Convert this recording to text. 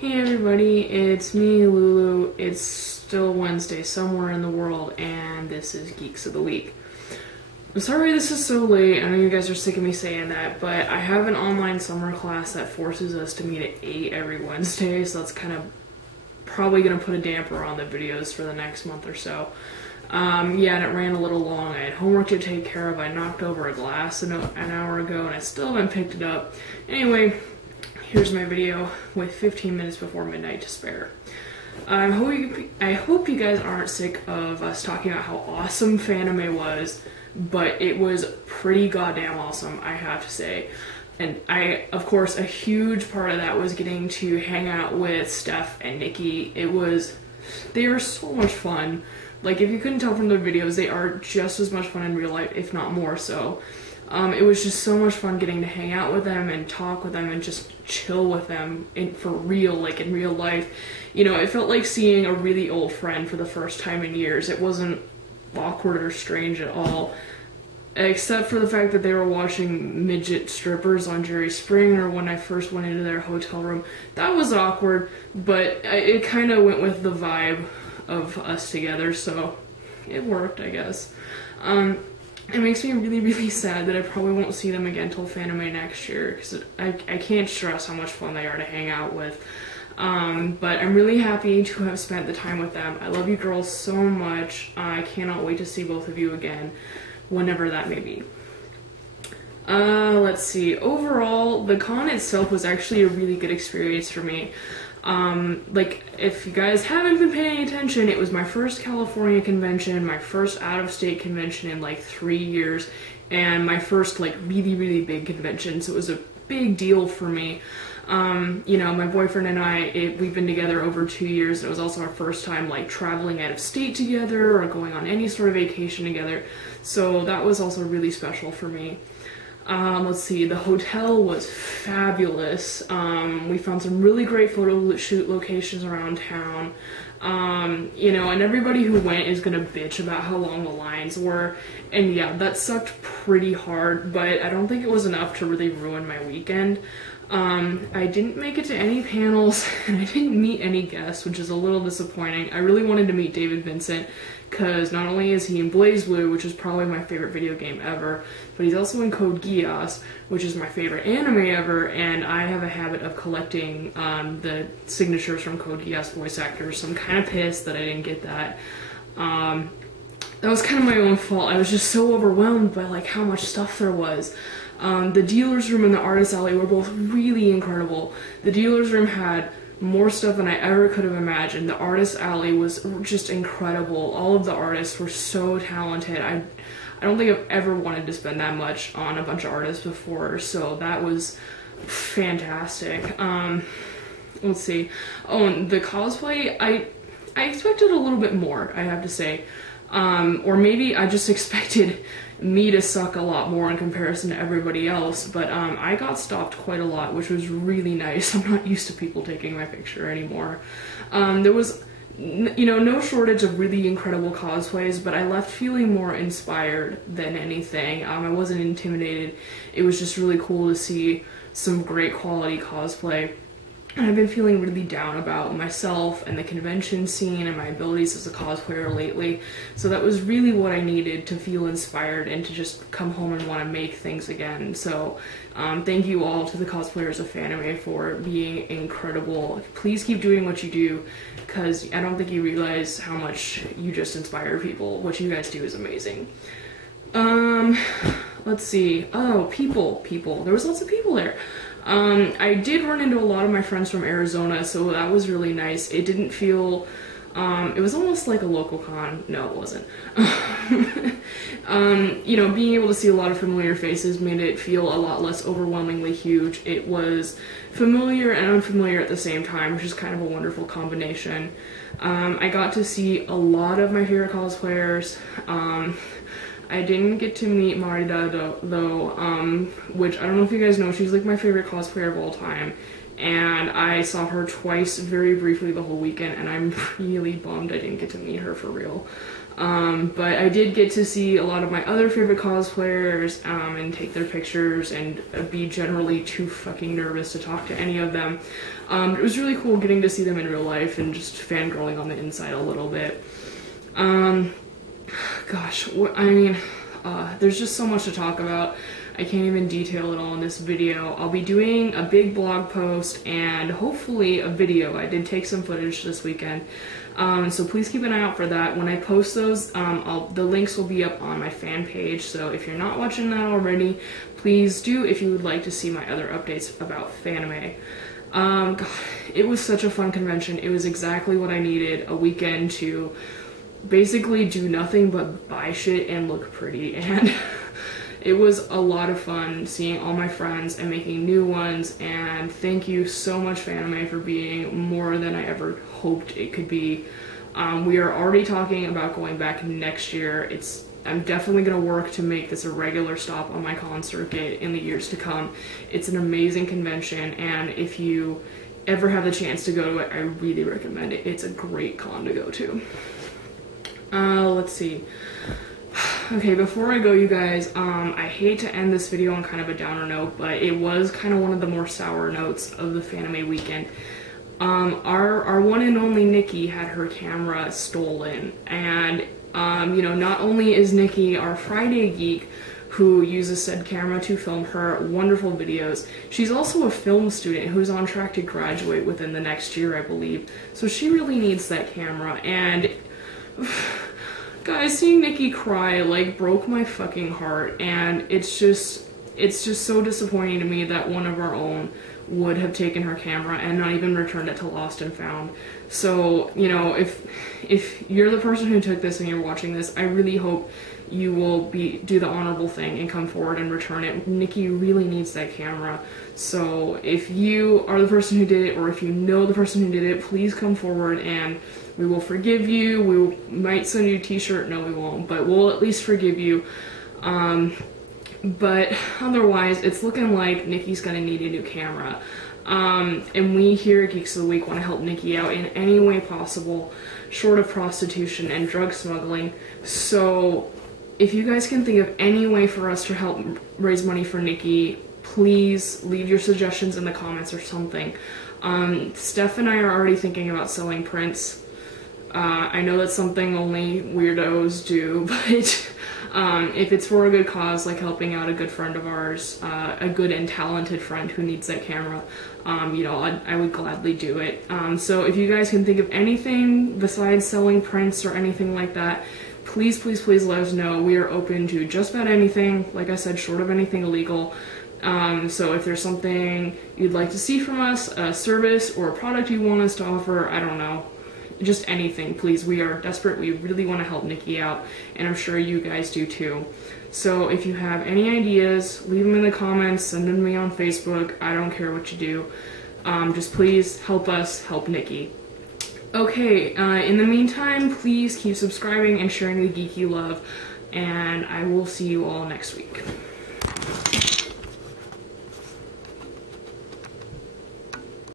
Hey everybody, it's me, Lulu. It's still Wednesday somewhere in the world, and this is Geeks of the Week. I'm sorry this is so late. I know you guys are sick of me saying that, but I have an online summer class that forces us to meet at 8 every Wednesday, so that's kind of probably going to put a damper on the videos for the next month or so. Yeah, and it ran a little long. I had homework to take care of. I knocked over a glass an hour ago, and I still haven't picked it up. Anyway, here's my video with 15 minutes before midnight to spare. I hope you guys aren't sick of us talking about how awesome FANIME was, but it was pretty goddamn awesome, I have to say. And of course, a huge part of that was getting to hang out with Steph and Nikki. They were so much fun. Like, if you couldn't tell from their videos, they are just as much fun in real life, if not more so. It was just so much fun getting to hang out with them and talk with them and just chill with them for real, like in real life. You know, it felt like seeing a really old friend for the first time in years. It wasn't awkward or strange at all, except for the fact that they were watching midget strippers on Jerry Springer when I first went into their hotel room. That was awkward, but it kind of went with the vibe of us together, so it worked, I guess. It makes me really, really sad that I probably won't see them again till FANIME next year, because I can't stress how much fun they are to hang out with. But I'm really happy to have spent the time with them. I love you girls so much. I cannot wait to see both of you again, whenever that may be. Let's see. Overall, the con itself was actually a really good experience for me. Like, if you guys haven't been paying attention, it was my first California convention, my first out-of-state convention in like 3 years, and my first like really, really big convention, so it was a big deal for me. You know, my boyfriend and we've been together over 2 years, and it was also our first time like traveling out of state together or going on any sort of vacation together, so that was also really special for me. Let's see, the hotel was fabulous. We found some really great photo shoot locations around town. You know, and everybody who went is gonna bitch about how long the lines were, and yeah, that sucked pretty hard, but I don't think it was enough to really ruin my weekend. I didn't make it to any panels, and I didn't meet any guests, which is a little disappointing. I really wanted to meet David Vincent, because not only is he in BlazBlue, which is probably my favorite video game ever, but he's also in Code Geass, which is my favorite anime ever, and I have a habit of collecting the signatures from Code Geass voice actors, so I'm kind of pissed that I didn't get that. That was kind of my own fault. I was just so overwhelmed by like how much stuff there was. The dealer's room and the artist alley were both really incredible. The dealer's room had more stuff than I ever could have imagined. The artist alley was just incredible. All of the artists were so talented. I don't think I've ever wanted to spend that much on a bunch of artists before, so that was fantastic. Let's see. Oh, and the cosplay, I expected a little bit more, I have to say. Or maybe I just expected me to suck a lot more in comparison to everybody else, but I got stopped quite a lot, which was really nice. I'm not used to people taking my picture anymore. There was, you know, no shortage of really incredible cosplays, but I left feeling more inspired than anything. I wasn't intimidated. It was just really cool to see some great quality cosplay. And I've been feeling really down about myself and the convention scene and my abilities as a cosplayer lately, so that was really what I needed to feel inspired and to just come home and want to make things again. So thank you all to the cosplayers of FANIME for being incredible. Please keep doing what you do, because I don't think you realize how much you just inspire people. What you guys do is amazing. Let's see. Oh, people. There was lots of people there. I did run into a lot of my friends from Arizona, so that was really nice. It didn't feel, it was almost like a local con. No, it wasn't. You know, being able to see a lot of familiar faces made it feel a lot less overwhelmingly huge. It was familiar and unfamiliar at the same time, which is kind of a wonderful combination. I got to see a lot of my favorite cosplayers. I didn't get to meet Marida though, which I don't know if you guys know, she's like my favorite cosplayer of all time, and I saw her twice very briefly the whole weekend, and I'm really bummed I didn't get to meet her for real. But I did get to see a lot of my other favorite cosplayers, and take their pictures and be generally too fucking nervous to talk to any of them. It was really cool getting to see them in real life and just fangirling on the inside a little bit. Gosh, there's just so much to talk about. I can't even detail it all in this video. I'll be doing a big blog post and hopefully a video. I did take some footage this weekend. So please keep an eye out for that. When I post those, the links will be up on my fan page, so if you're not watching that already, please do if you would like to see my other updates about FANIME. God, it was such a fun convention. It was exactly what I needed, a weekend to basically do nothing but buy shit and look pretty, and it was a lot of fun seeing all my friends and making new ones, and thank you so much FANIME for being more than I ever hoped it could be. We are already talking about going back next year. I'm definitely going to work to make this a regular stop on my con circuit in the years to come. It's an amazing convention, and if you ever have the chance to go to it, I really recommend it. It's a great con to go to. Let's see. Okay, before I go, you guys, I hate to end this video on kind of a downer note, but it was kind of one of the more sour notes of the FANIME weekend. Our one and only Nikki had her camera stolen, and you know, not only is Nikki our Friday geek who uses said camera to film her wonderful videos, she's also a film student who's on track to graduate within the next year, I believe. So she really needs that camera, and guys, seeing Nikki cry like broke my fucking heart, and it's just so disappointing to me that one of our own would have taken her camera and not even returned it to Lost and Found. So, you know, if you're the person who took this and you're watching this, I really hope you will do the honorable thing and come forward and return it. Nikki really needs that camera. So if you are the person who did it, or if you know the person who did it, please come forward and we will forgive you. We might send you a t-shirt. No, we won't, but we'll at least forgive you. But otherwise, it's looking like Nikki's gonna need a new camera. And we here at Geeks of the Week want to help Nikki out in any way possible, short of prostitution and drug smuggling. So if you guys can think of any way for us to help raise money for Nikki, please leave your suggestions in the comments or something. Steph and I are already thinking about selling prints. I know that's something only weirdos do, but if it's for a good cause, like helping out a good friend of ours, a good and talented friend who needs that camera, you know, I would gladly do it. So if you guys can think of anything besides selling prints or anything like that, please, please, please let us know. We are open to just about anything, like I said, short of anything illegal. So if there's something you'd like to see from us, a service or a product you want us to offer, I don't know, just anything, please. We are desperate. We really want to help Nikki out, and I'm sure you guys do too. So if you have any ideas, leave them in the comments, send them to me on Facebook. I don't care what you do. Just please help us help Nikki. Okay, in the meantime, please keep subscribing and sharing the geeky love, and I will see you all next week.